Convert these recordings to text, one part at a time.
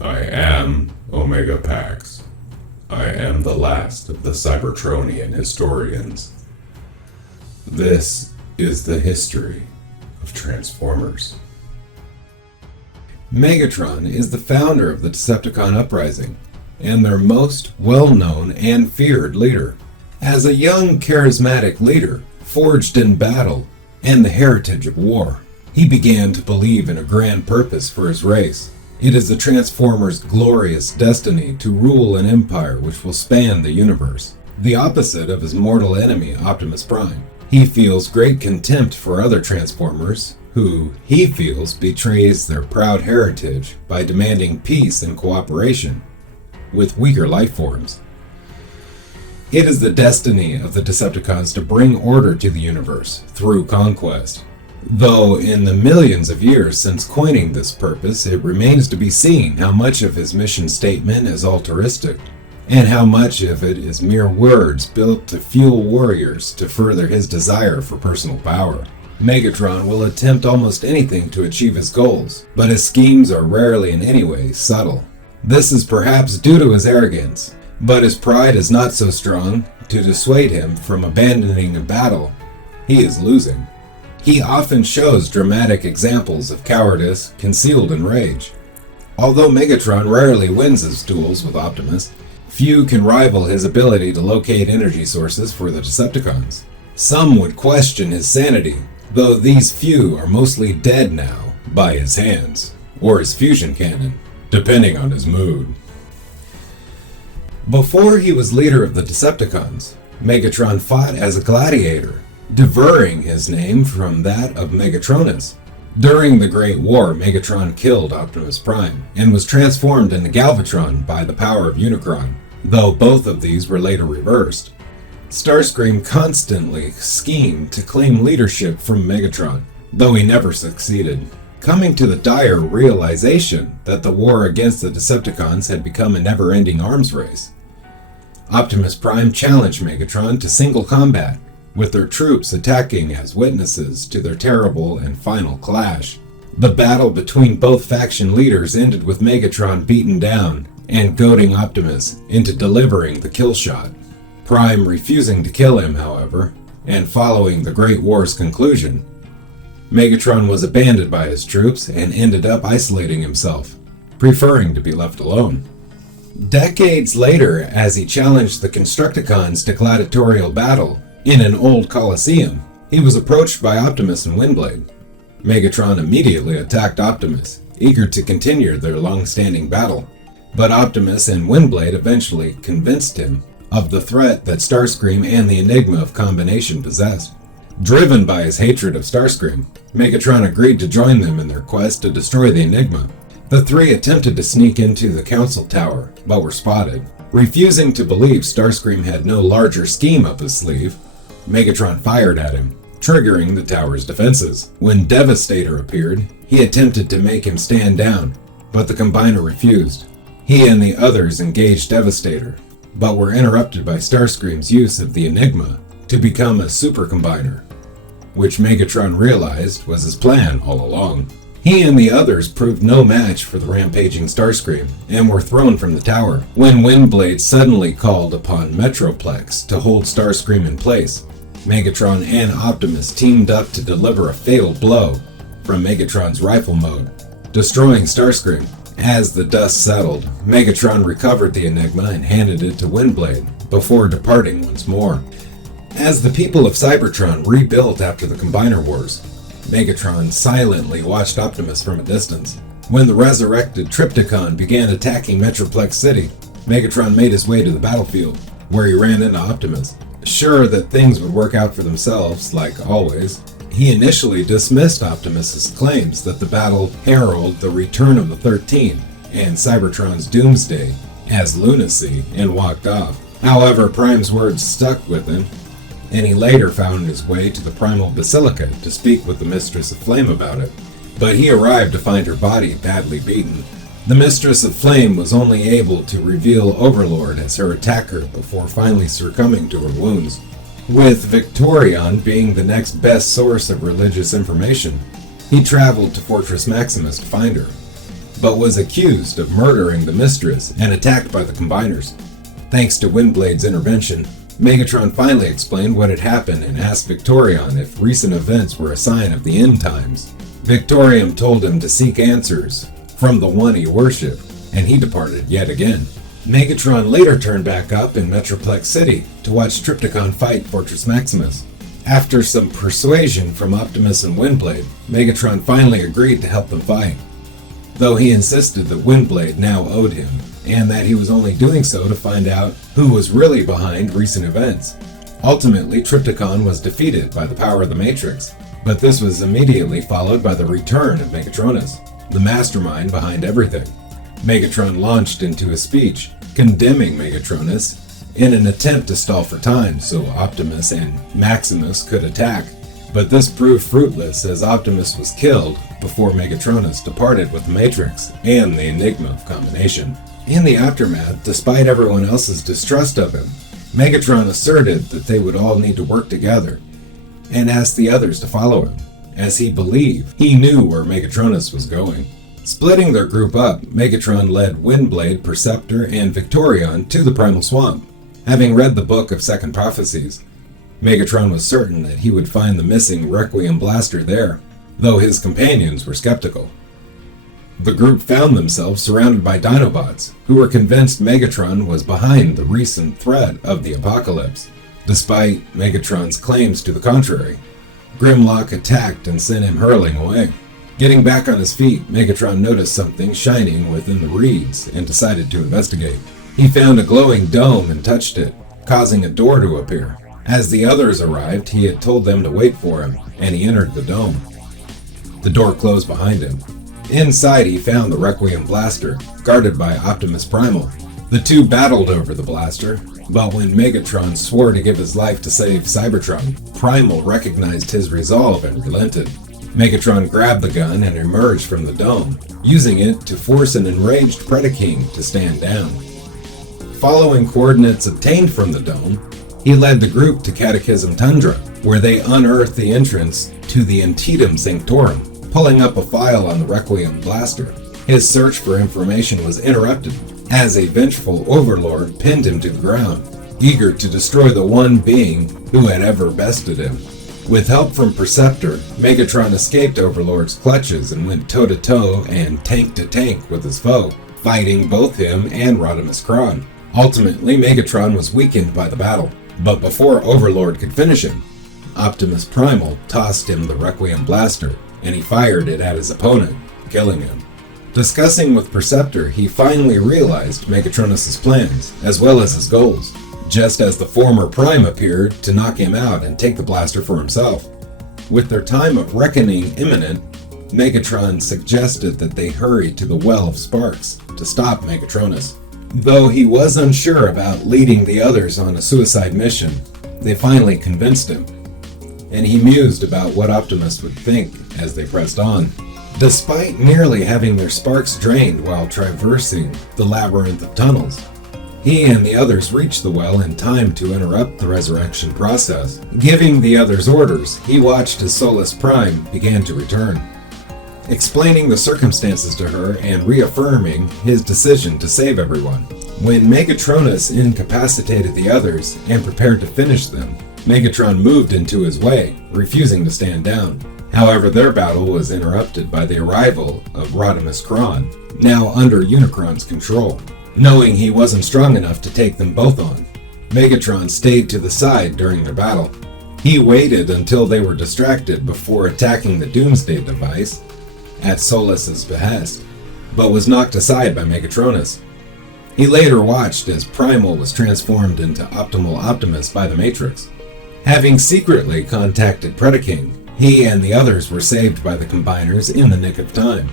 I am Omega Pax. I am the last of the Cybertronian historians. This is the history of Transformers. Megatron is the founder of the Decepticon uprising, and their most well-known and feared leader. As a young, charismatic leader, forged in battle and the heritage of war, he began to believe in a grand purpose for his race. It is the Transformers' glorious destiny to rule an empire which will span the universe. The opposite of his mortal enemy, Optimus Prime. He feels great contempt for other Transformers, who, he feels, betrays their proud heritage by demanding peace and cooperation with weaker life forms. It is the destiny of the Decepticons to bring order to the universe through conquest. Though in the millions of years since coining this purpose, it remains to be seen how much of his mission statement is altruistic, and how much of it is mere words built to fuel warriors to further his desire for personal power. Megatron will attempt almost anything to achieve his goals, but his schemes are rarely in any way subtle. This is perhaps due to his arrogance, but his pride is not so strong to dissuade him from abandoning a battle he is losing. He often shows dramatic examples of cowardice concealed in rage. Although Megatron rarely wins his duels with Optimus, few can rival his ability to locate energy sources for the Decepticons. Some would question his sanity, though these few are mostly dead now by his hands, or his fusion cannon, depending on his mood. Before he was leader of the Decepticons, Megatron fought as a gladiator, deriving his name from that of Megatronus. During the Great War, Megatron killed Optimus Prime, and was transformed into Galvatron by the power of Unicron, though both of these were later reversed. Starscream constantly schemed to claim leadership from Megatron, though he never succeeded, coming to the dire realization that the war against the Decepticons had become a never-ending arms race. Optimus Prime challenged Megatron to single combat, with their troops attacking as witnesses to their terrible and final clash. The battle between both faction leaders ended with Megatron beaten down and goading Optimus into delivering the kill shot. Prime refusing to kill him, however, and following the Great War's conclusion, Megatron was abandoned by his troops and ended up isolating himself, preferring to be left alone. Decades later, as he challenged the Constructicons to gladiatorial battle in an old Colosseum, he was approached by Optimus and Windblade. Megatron immediately attacked Optimus, eager to continue their long-standing battle, but Optimus and Windblade eventually convinced him of the threat that Starscream and the Enigma of Combination possessed. Driven by his hatred of Starscream, Megatron agreed to join them in their quest to destroy the Enigma. The three attempted to sneak into the Council Tower, but were spotted. Refusing to believe Starscream had no larger scheme up his sleeve, Megatron fired at him, triggering the tower's defenses. When Devastator appeared, he attempted to make him stand down, but the Combiner refused. He and the others engaged Devastator, but were interrupted by Starscream's use of the Enigma to become a Super Combiner, which Megatron realized was his plan all along. He and the others proved no match for the rampaging Starscream, and were thrown from the tower, when Windblade suddenly called upon Metroplex to hold Starscream in place. Megatron and Optimus teamed up to deliver a fatal blow from Megatron's rifle mode, destroying Starscream. As the dust settled, Megatron recovered the Enigma and handed it to Windblade, before departing once more. As the people of Cybertron rebuilt after the Combiner Wars, Megatron silently watched Optimus from a distance. When the resurrected Trypticon began attacking Metroplex City, Megatron made his way to the battlefield, where he ran into Optimus. Sure that things would work out for themselves, like always, he initially dismissed Optimus's claims that the battle heralded the return of the 13 and Cybertron's doomsday as lunacy, and walked off. However, Prime's words stuck with him, and he later found his way to the Primal Basilica to speak with the Mistress of Flame about it. But he arrived to find her body badly beaten. The Mistress of Flame was only able to reveal Overlord as her attacker before finally succumbing to her wounds. With Victorion being the next best source of religious information, he traveled to Fortress Maximus to find her. but was accused of murdering the mistress and attacked by the Combiners. Thanks to Windblade's intervention, Megatron finally explained what had happened and asked Victorion if recent events were a sign of the end times. Victorion told him to seek answers from the one he worshipped, and he departed yet again. Megatron later turned back up in Metroplex City to watch Trypticon fight Fortress Maximus. After some persuasion from Optimus and Windblade, Megatron finally agreed to help them fight, though he insisted that Windblade now owed him, and that he was only doing so to find out who was really behind recent events. Ultimately, Trypticon was defeated by the power of the Matrix, but this was immediately followed by the return of Megatronus, the mastermind behind everything. Megatron launched into a speech, condemning Megatronus in an attempt to stall for time so Optimus and Maximus could attack, but this proved fruitless as Optimus was killed before Megatronus departed with the Matrix and the Enigma combination. In the aftermath, despite everyone else's distrust of him, Megatron asserted that they would all need to work together and asked the others to follow him, as he believed he knew where Megatronus was going. Splitting their group up, Megatron led Windblade, Perceptor, and Victorion to the Primal Swamp. Having read the Book of Second Prophecies, Megatron was certain that he would find the missing Requiem blaster there, though his companions were skeptical. The group found themselves surrounded by Dinobots, who were convinced Megatron was behind the recent threat of the apocalypse, despite Megatron's claims to the contrary. Grimlock attacked and sent him hurling away. Getting back on his feet, Megatron noticed something shining within the reeds and decided to investigate. He found a glowing dome and touched it, causing a door to appear. As the others arrived, he had told them to wait for him, and he entered the dome. The door closed behind him. Inside, he found the Requiem blaster, guarded by Optimus Primal. The two battled over the blaster, but when Megatron swore to give his life to save Cybertron, Primal recognized his resolve and relented. Megatron grabbed the gun and emerged from the dome, using it to force an enraged Predaking to stand down. Following coordinates obtained from the dome, he led the group to Cataclysm Tundra, where they unearthed the entrance to the Antietam Sanctorum, pulling up a file on the Requiem blaster. His search for information was interrupted as a vengeful overlord pinned him to the ground, eager to destroy the one being who had ever bested him. With help from Perceptor, Megatron escaped Overlord's clutches and went toe-to-toe and tank-to-tank with his foe, fighting both him and Rodimus Kron. Ultimately, Megatron was weakened by the battle, but before Overlord could finish him, Optimus Primal tossed him the Requiem blaster, and he fired it at his opponent, killing him. Discussing with Perceptor, he finally realized Megatronus' plans, as well as his goals, just as the former Prime appeared to knock him out and take the blaster for himself. With their time of reckoning imminent, Megatron suggested that they hurry to the Well of Sparks to stop Megatronus. Though he was unsure about leading the others on a suicide mission, they finally convinced him, and he mused about what Optimus would think as they pressed on. Despite nearly having their sparks drained while traversing the labyrinth of tunnels, he and the others reached the well in time to interrupt the resurrection process. Giving the others orders, he watched as Solus Prime began to return, explaining the circumstances to her and reaffirming his decision to save everyone. When Megatronus incapacitated the others and prepared to finish them, Megatron moved into his way, refusing to stand down. However, their battle was interrupted by the arrival of Rodimus Kron, now under Unicron's control. Knowing he wasn't strong enough to take them both on, Megatron stayed to the side during their battle. He waited until they were distracted before attacking the Doomsday device at Solus's behest, but was knocked aside by Megatronus. He later watched as Primal was transformed into Optimal Optimus by the Matrix. Having secretly contacted Predaking, he and the others were saved by the Combiners in the nick of time.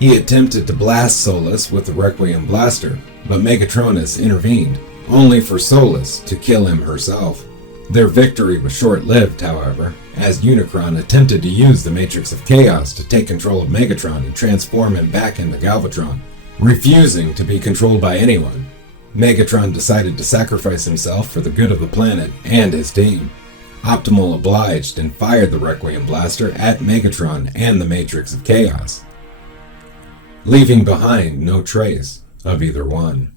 He attempted to blast Solus with the Requiem blaster, but Megatronus intervened, only for Solus to kill him herself. Their victory was short-lived, however, as Unicron attempted to use the Matrix of Chaos to take control of Megatron and transform him back into Galvatron. Refusing to be controlled by anyone, Megatron decided to sacrifice himself for the good of the planet and his team. Optimal obliged and fired the Requiem blaster at Megatron and the Matrix of Chaos. leaving behind no trace of either one.